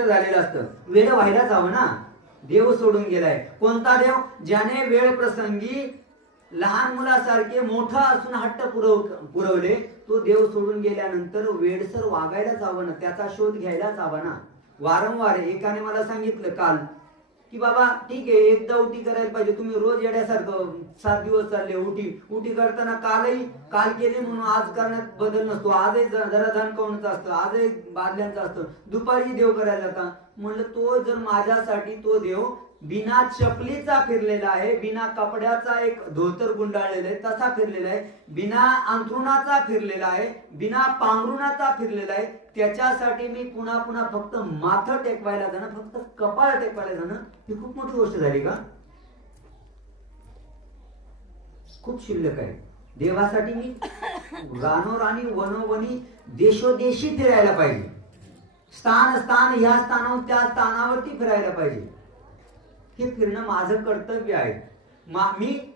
झालेलं असतं. वेळ व्हायलाच हवं ना. देव सोडून गेलाय. कोणता देव? ज्याने वेळ प्रसंगी लहान मुलासारखे मोठा असून हट्ट पुरवले, तो देव सोडून गेल्यानंतर वेडसर वागायलाच हवं ना, त्याचा शोध घ्यायलाच हवा ना. वारंवार एकाने मला सांगितलं काल की बाबा ठीक आहे, एकदा उटी करायला पाहिजे, तुम्ही रोज येण्यासारखं 7 दिवस चालले उटी करताना काल केली म्हणून आज करण्यात बदल नसतो. आजही जरा धनकवणचं असतं, आजही बादल्यांचं असतं, दुपारी देव करायला जाता. म्हणलं तो जर माझ्यासाठी तो देव बिना चपलीचा फिरलेला आहे, बिना कपड्याचा एक धोतर गुंडाळलेला आहे तसा फिरलेला आहे, बिना अंथरुणाचा फिरलेला आहे, बिना पांघरुणाचा फिरलेला आहे, त्याच्यासाठी मी पुन्हा पुन्हा फक्त माथं टेकवायला जाणं, फक्त कपाळ टेकवायला जाणं, ही खूप मोठी गोष्ट झाली का? खूप शिल्लक आहे. देवासाठी मी रानोराणी वनोवनी देशोदेशी फिरायला पाहिजे. स्थान ह्या स्थानावर त्या स्थानावरती फिरायला पाहिजे. हे फिरणं माझं कर्तव्य आहे.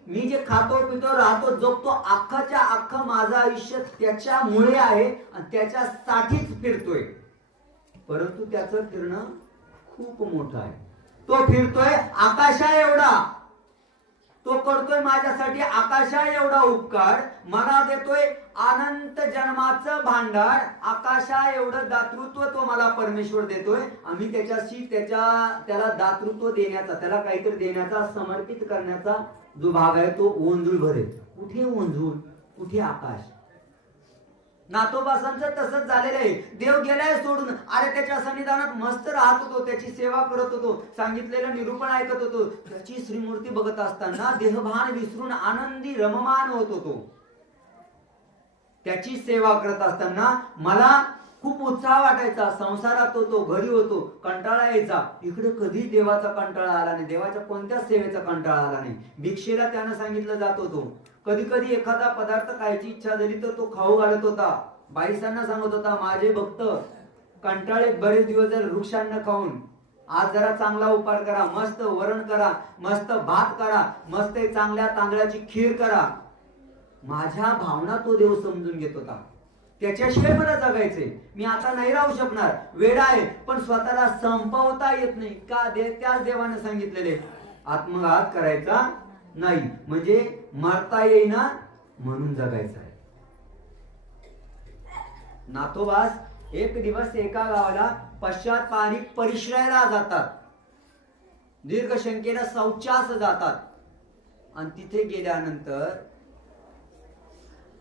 मी जे खातो पितो राहतो जगतो अख्खाच्या अख्खं माझं आयुष्य त्याच्यामुळे आहे आणि त्याच्यासाठीच फिरतोय. परंतु त्याचं फिरणं खूप मोठं आहे. तो फिरतोय आकाशा एवढा, तो करतोय माझ्यासाठी आकाशा एवढा उपकार, मला देतोय अनंत जन्माचं भांडार, आकाशा एवढं दातृत्व तो मला परमेश्वर देतोय. आम्ही त्याच्याशी त्याला दातृत्व देण्याचा, त्याला काहीतरी देण्याचा, समर्पित करण्याचा जो भाग आहे तो ओंजूळ भरेल. कुठे ओंजूळ, कुठे आकाश? नाथोबासांचं तसंच झालेलं आहे. देव गेलाय सोडून, अरे त्याच्या सन्निधानात मस्त राहत होतो, त्याची सेवा करत होतो, सांगितलेलं निरूपण ऐकत होतो, त्याची श्रीमूर्ती बघत असताना देहभान विसरून आनंदी रममान होत होतो. त्याची सेवा करत असताना मला खूप उत्साह वाटायचा. संसारात होतो, घरी होतो, कंटाळा यायचा. इकडे कधी देवाचा कंटाळा आला नाही, देवाच्या कोणत्याच सेवेचा कंटाळा आला नाही. भिक्षेला त्यानं सांगितलं जात होतो. कधी कधी एखादा पदार्थ खायची इच्छा झाली तर तो खाऊ घालत होता. बाईसांना सांगत होता, माझे भक्त कंटाळे बरेच दिवस झाले वृक्षांना खाऊन, आज जरा चांगला उपार करा, मस्त वरण करा, मस्त भात करा, मस्त चांगल्या तांदळाची खीर करा. माझ्या भावना तो देव समजून घेत होता. त्याच्याशिवाय मला जगायचंय, मी आता नाही राहू शकणार, वेळ आहे, पण स्वतःला संपवता येत नाही का? त्याच देवाने सांगितलेले आत्मघात करायचा नाही, म्हणजे मरता येईना म्हणून जगायचं आहे. नाथोबास एक दिवस एका गावाला पश्चात पाणी परिश्रयाला जातात, दीर्घ शंकेला शौचास जातात आणि तिथे गेल्यानंतर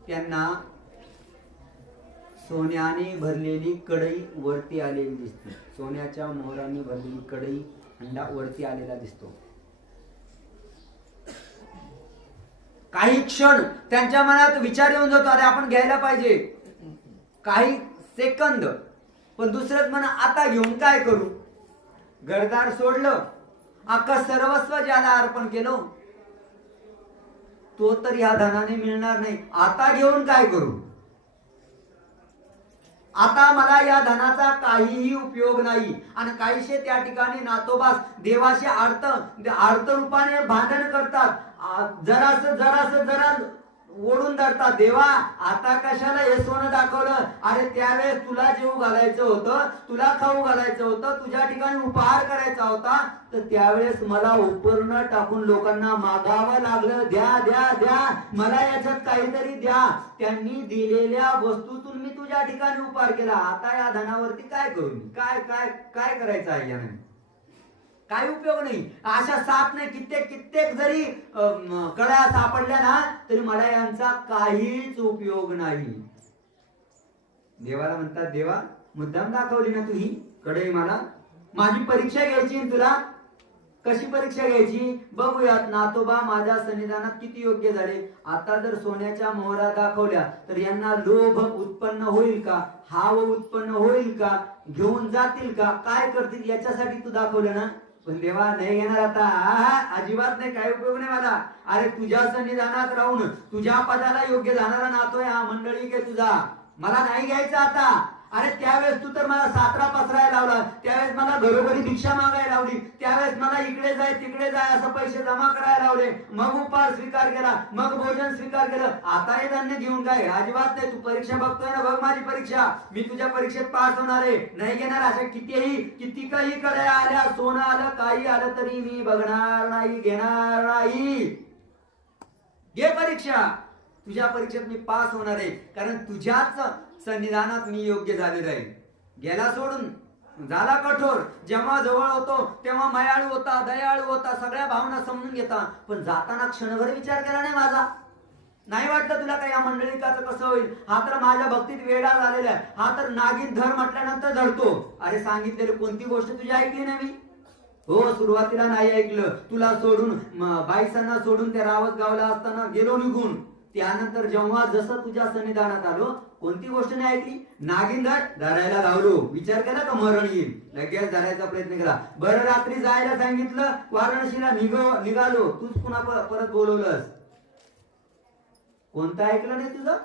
त्यांना सोन्याने भरलेली कढई वरती आलेली दिसते. सोन्याच्या मोहराने भरलेली कढई, हंडा वरती आलेला दिसतो. काही क्षण त्यांच्या मनात विचार येऊन जातो, अरे आपण घ्यायला पाहिजे. काही सेकंद, पण दुसरंच म्हणा आता घेऊन काय करू? घरदार सोडलं, अख्खा सर्वस्व ज्याला अर्पण केलं तो तर या धनाने मिळणार नाही, आता घेऊन काय करू? आता मला या धनाचा काहीही उपयोग नाही. आणि काहीशे त्या ठिकाणी नाथोबास देवाशी आर्त रूपाने भांडण करतात. जरा ओढून धरतात. देवा आता कशाला हे सोनं दाखवलं? अरे त्यावेळेस तुला जेव घालायचं होतं, तुला खाऊ घालायचं होतं, तुझ्या ठिकाणी उपहार करायचा होता, तर त्यावेळेस मला उपकरण टाकून लोकांना मागावं लागलं. द्या द्या द्या, मला याच्यात काहीतरी द्या. त्यांनी दिलेल्या वस्तूतून मी तुझ्या ठिकाणी उपहार केला. आता या धनावरती काय करू? काय काय काय करायचं आहे याने? काही उपयोग नाही. अशा 7 नाही कित्येक जरी कड्या सापडल्या ना तरी मला यांचा काहीच उपयोग नाही. देवाला म्हणतात, देवा मुद्दाम दाखवली ना तू ही कढई, मला माझी परीक्षा घ्यायची. तुला कशी परीक्षा घ्यायची बघूयात. नाथोबा माझ्या सन्निधानात किती योग्य झाले. आता जर सोन्याच्या मोहरा दाखवल्या तर यांना लोभ उत्पन्न होईल का? हाव उत्पन्न होईल का? घेऊन जातील का? काय करतील? याच्यासाठी तू दाखवलं ना. पण देवा नाही घेणार आता, अजिबात नाही, काही उपयोग नाही मला. अरे तुझ्या सन्निधानात राहून तुझ्या पदाला योग्य जाणारा नातोय हा मंडळी के तुझा, मला नाही घ्यायचा आता. अरे त्यावेळेस तू तर मला सातरा पसरायला लावला, त्यावेळेस मला घरोघरी भिक्षा मागायला लावली, त्यावेळेस मला इकडे जाय तिकडे जाय असं पैसे जमा करायला लावले, मग उपहार स्वीकार केला, मग भोजन स्वीकार केलं. आता हे धान्य घेऊन काय? अजिबात नाही. तू परीक्षा बघतोय ना, बघ माझी परीक्षा, मी तुझ्या परीक्षेत पास होणार आहे. नाही घेणार. अशा किती काही कड्या आल्या, सोनं आलं, काही आलं तरी मी बघणार नाही, घेणार नाही. घे परीक्षा, तुझ्या परीक्षेत मी पास होणार आहे, कारण तुझ्याच सन्निधानात मी योग्य झालेलो आहे. गेला सोडून, झाला कठोर. जेव्हा जवळ होतो तेव्हा मायाळू होता, दयाळू होता, सगळ्या भावना समजून घेता, पण जाताना क्षणभर विचार केला नाही माझा. नाही वाटलं तुला काय या मंडळीकाचं कसं होईल? हा तर माझ्या भक्तीत वेडा झालेला आहे, हा तर नागिन धर म्हटल्यानंतर धरतो. अरे सांगितलेली कोणती गोष्ट तुझी ऐकली नाही मी? हो, सुरुवातीला नाही ऐकलं. तुला सोडून, बाईसांना सोडून त्या रावत गावला असताना गेलो निघून. त्यानंतर जेव्हा जसं तुझ्या सन्निधानात आलो, कोणती गोष्ट नाही ऐकली? नागिन धरायला लावलो. विचार केला का मरण येईल? लगेच धरायचा प्रयत्न केला. बरं, रात्री जायला सांगितलं, वाराणसीला निघालो, तूच पुन्हा परत बोलवलंस. कोणतं ऐकलं नाही तुझं?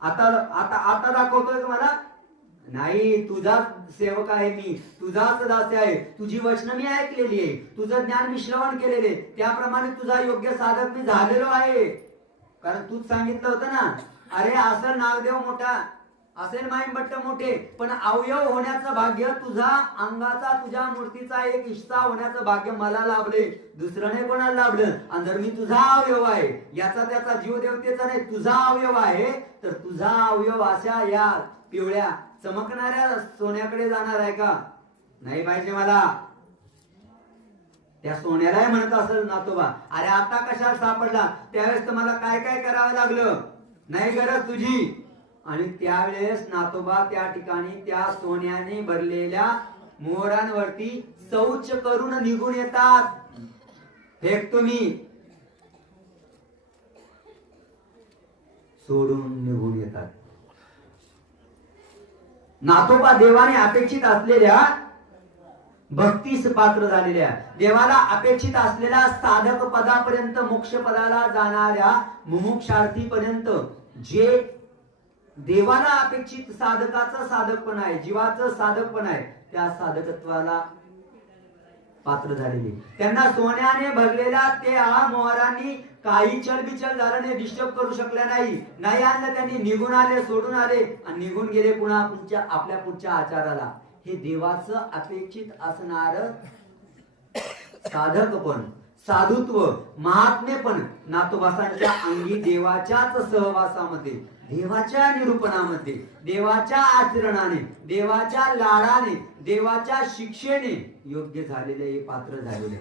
आता आता आता दाखवतोय का मला? नाही, तुझाच सेवक आहे मी, तुझाच दास आहे. तुझी वचनं मी ऐकलेली आहे, तुझं ज्ञान मी श्रवण केलेले, त्याप्रमाणे तुझा योग्य साधक मी झालेलो आहे. कारण तूच सांगितलं होतं ना, अरे असं नागदेव मोठा असेल माईंभट्ट मोठे, पण अवयव होण्याचं भाग्य तुझा, अंगाचा तुझ्या मूर्तीचा एक हिस्सा होण्याचं भाग्य मला लाभले, दुसरं नाही कोणाला लाभलं. आणि जर मी तुझा अवयव आहे, याचा त्याचा जीव देवतेचा नाही, तुझा अवयव आहे, तर तुझा अवयव अशा या पिवळ्या चमकणाऱ्या सोन्याकडे जाणार आहे का? नाही पाहिजे मला. त्या सोन्यालाही म्हणत असेल नातोबा, अरे आता कशाला सापडला? त्यावेळेस तर मला काय काय करावं लागलं, नाही गरज तुझी. आणि त्यावेळेस नातोबा त्या ठिकाणी त्या सोन्याने भरलेल्या मोहरांवरती शौच करून निघून येतात. फेकतो मी, सोडून निघून येतात. नातोबा देवाने अपेक्षित असलेल्या भक्तीस पात्र झालेल्या, देवाला अपेक्षित असलेल्या साधक पदापर्यंत, मोक्ष पदाला जाणाऱ्या मुमुक्षार्थी पर्यंत, जे देवाला अपेक्षित साधकाचं साधकपण आहे, जीवाचं साधकपण आहे, त्या साधकत्वाला पात्र झालेले, त्यांना सोन्याने भरलेला त्या मोहरांनी काही चलबिचल झालं नाही, डिस्टर्ब करू शकल्या नाही. नाही आणलं त्यांनी, निघून आले, सोडून आले आणि निघून गेले पुन्हा आपल्या पुढच्या आचाराला. हे देवाचं अपेक्षित असणार साधकपण, साधुत्व, महात्मेपण नातोबासांच्या अंगी देवाच्याच सहवासामध्ये, देवाच्या निरूपणामध्ये, देवाच्या आचरणाने, देवाच्या लाडाने, देवाच्या शिक्षेने योग्य झालेले, हे पात्र झालेले.